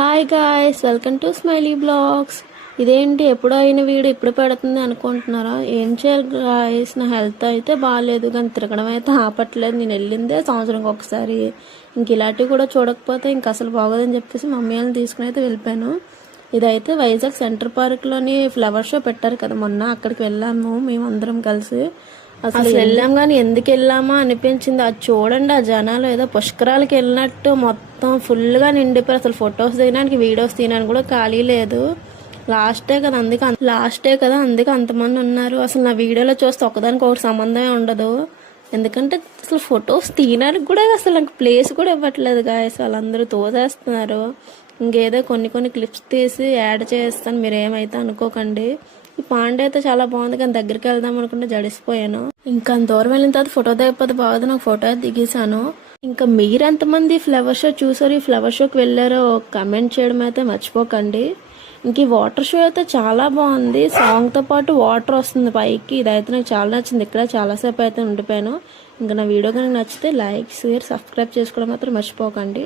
Hi guys, welcome to Smiley Blogs. ఇదేంటి ఎప్పుడో అయిన వీడియో ఇప్పుడు పెడుతుంది అనుకుంటున్నారా? ఏం చేయాలి గాయ్స్, నా హెల్త్ అయితే బాగాలేదు, కానీ తిరగడం అయితే ఆపట్లేదు. నేను వెళ్ళిందే సంవత్సరంకి ఒకసారి. ఇంక ఇలాంటివి కూడా చూడకపోతే ఇంక అసలు బాగోదని చెప్పేసి మమ్మీ వాళ్ళని తీసుకుని అయితే వెళ్ళిపోయాను. ఇదైతే వైజాగ్ సెంటర్ పార్క్లోని ఫ్లవర్ షో పెట్టారు కదా మొన్న, అక్కడికి వెళ్ళాము మేమందరం కలిసి. అసలు వెళ్ళాం కానీ ఎందుకు వెళ్ళామా అనిపించింది. అది చూడండి, ఆ జనాలు ఏదో పుష్కరాలకి వెళ్ళినట్టు మొత్తం ఫుల్గా నిండిపోయి అసలు ఫొటోస్ దిగడానికి వీడియోస్ తీయడానికి కూడా ఖాళీ లేదు. లాస్ట్ డే కదా అందుకే అంతమంది ఉన్నారు. అసలు నా వీడియోలో చూస్తే ఒకదానికి ఒకటి సంబంధమే ఉండదు. ఎందుకంటే అసలు ఫొటోస్ తీయడానికి కూడా అసలు నాకు ప్లేస్ కూడా ఇవ్వట్లేదు గాయస్. వాళ్ళందరూ తోసేస్తున్నారు. ఇంకేదో కొన్ని క్లిప్స్ తీసి యాడ్ చేస్తాను, మీరు ఏమైతే అనుకోకండి. ఈ పాండే అయితే చాలా బాగుంది, కానీ దగ్గరికి వెళ్దాం అనుకుంటే జడిసిపోయాను. ఇంకా అంత దూరం వెళ్ళిన తర్వాత ఫోటో దిగకపోతే బాగుంది, నాకు ఫోటో అయితే దిగేసాను. ఇంకా మీరు ఎంతమంది ఫ్లవర్ షో చూసారు, ఈ ఫ్లవర్ షోకి వెళ్ళారో కమెంట్ చేయడం అయితే మర్చిపోకండి. ఇంక ఈ వాటర్ షో అయితే చాలా బాగుంది, సాంగ్తో పాటు వాటర్ వస్తుంది పైకి. ఇదైతే నాకు చాలా నచ్చింది. ఇక్కడ చాలాసేపు అయితే ఉండిపోయాను. ఇంకా నా వీడియో కనుక నచ్చితే లైక్, షేర్, సబ్స్క్రైబ్ చేసుకోవడం మాత్రం మర్చిపోకండి.